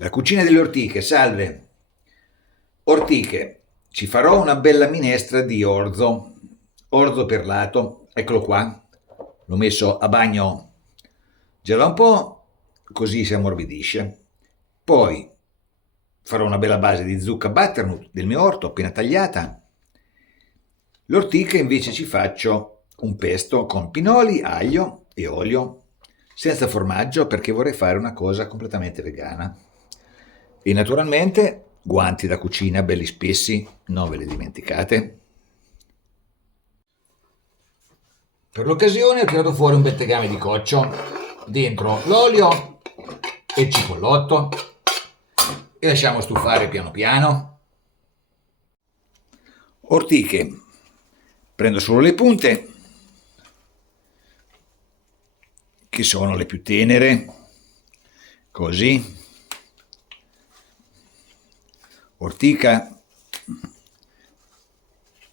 La cucina delle ortiche, salve. Ortiche, ci farò una bella minestra di orzo perlato, eccolo qua. L'ho messo a bagno già da un po', così si ammorbidisce. Poi farò una bella base di zucca butternut del mio orto appena tagliata. L'ortica invece ci faccio un pesto con pinoli, aglio e olio, senza formaggio perché vorrei fare una cosa completamente vegana. E naturalmente guanti da cucina belli spessi, non ve li dimenticate. Per l'occasione ho tirato fuori un bel tegame di coccio, dentro l'olio e il cipollotto e lasciamo stufare piano piano. Ortiche, prendo solo le punte, che sono le più tenere, così. Ortica,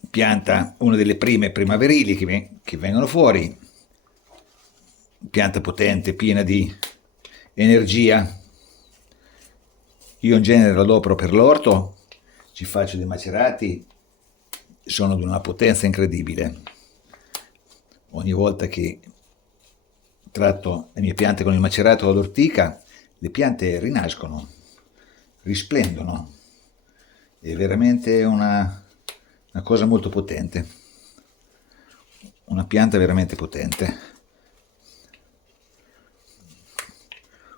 pianta una delle prime primaverili che vengono fuori, pianta potente, piena di energia. Io in genere lo adopero per l'orto, ci faccio dei macerati, sono di una potenza incredibile. Ogni volta che tratto le mie piante con il macerato all'ortica, le piante rinascono, risplendono. È veramente una cosa molto potente. Una pianta veramente potente.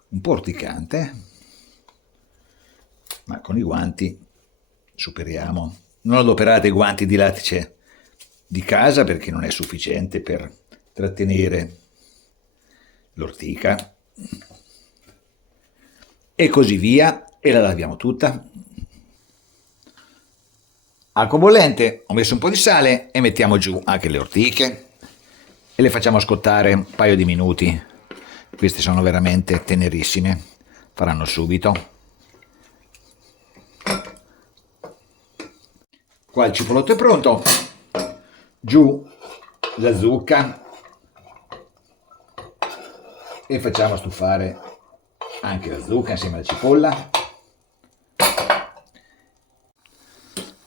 Un po' orticante, ma con i guanti superiamo. Non adoperate i guanti di lattice di casa perché non è sufficiente per trattenere l'ortica. E così via, e la laviamo tutta. Acqua bollente, ho messo un po' di sale e mettiamo giù anche le ortiche e le facciamo scottare un paio di minuti. Queste sono veramente tenerissime, faranno subito. Qua il cipollotto è pronto, giù la zucca e facciamo stufare anche la zucca insieme alla cipolla.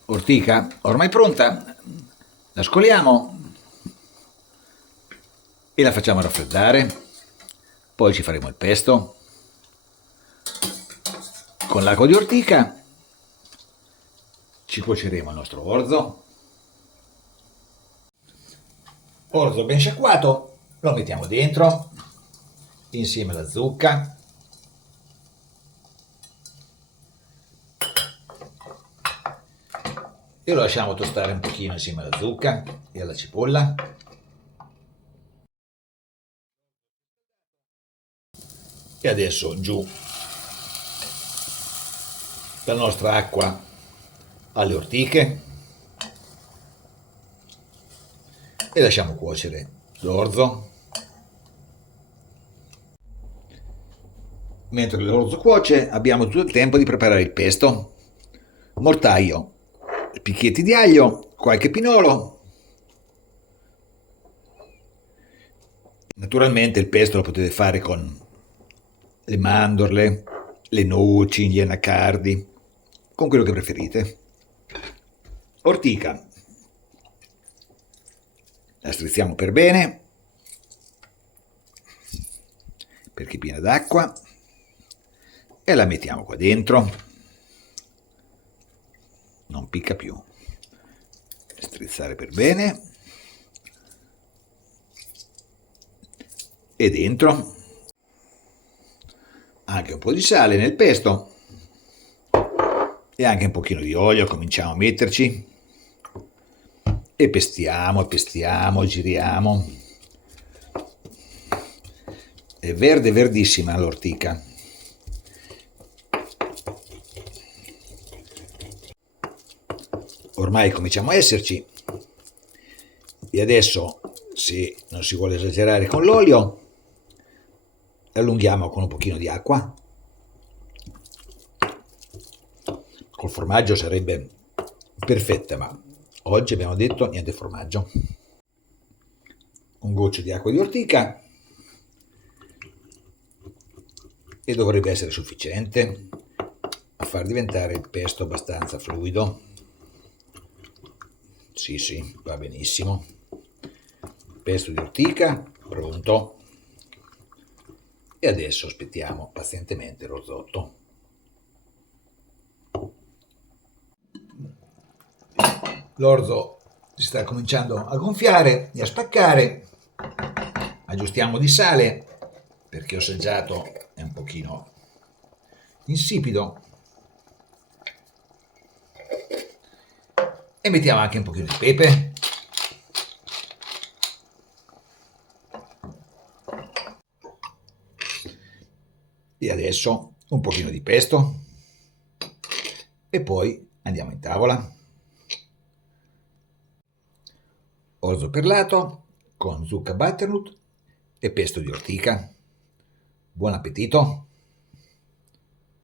Ortica ormai pronta, la scoliamo e la facciamo raffreddare, poi ci faremo il pesto con l'acqua di ortica, ci cuoceremo il nostro orzo ben sciacquato, lo mettiamo dentro insieme alla zucca. E lo lasciamo tostare un pochino insieme alla zucca e alla cipolla. E adesso giù la nostra acqua alle ortiche e lasciamo cuocere l'orzo. Mentre l'orzo cuoce abbiamo tutto il tempo di preparare il pesto. Mortaio, picchietti di aglio, qualche pinolo. Naturalmente il pesto lo potete fare con le mandorle, le noci, gli anacardi, con quello che preferite. Ortica, la strizziamo per bene, perché è piena d'acqua, e la mettiamo qua dentro. Non picca più. Strizzare per bene. E dentro anche un po' di sale nel pesto e anche un pochino di olio, cominciamo a metterci e pestiamo, giriamo. È verde, verdissima l'ortica. Ormai cominciamo a esserci e adesso, se non si vuole esagerare con l'olio, allunghiamo con un pochino di acqua. Col formaggio sarebbe perfetta, ma oggi abbiamo detto niente formaggio. Un goccio di acqua di ortica e dovrebbe essere sufficiente. far diventare il pesto abbastanza fluido. Sì, va benissimo. Pesto di ortica pronto. E adesso aspettiamo pazientemente lo risotto. L'orzo si sta cominciando a gonfiare e a spaccare. Aggiustiamo di sale perché ho assaggiato, è un pochino insipido. E mettiamo anche un pochino di pepe. E adesso un pochino di pesto. E poi andiamo in tavola. Orzo perlato con zucca butternut e pesto di ortica. Buon appetito!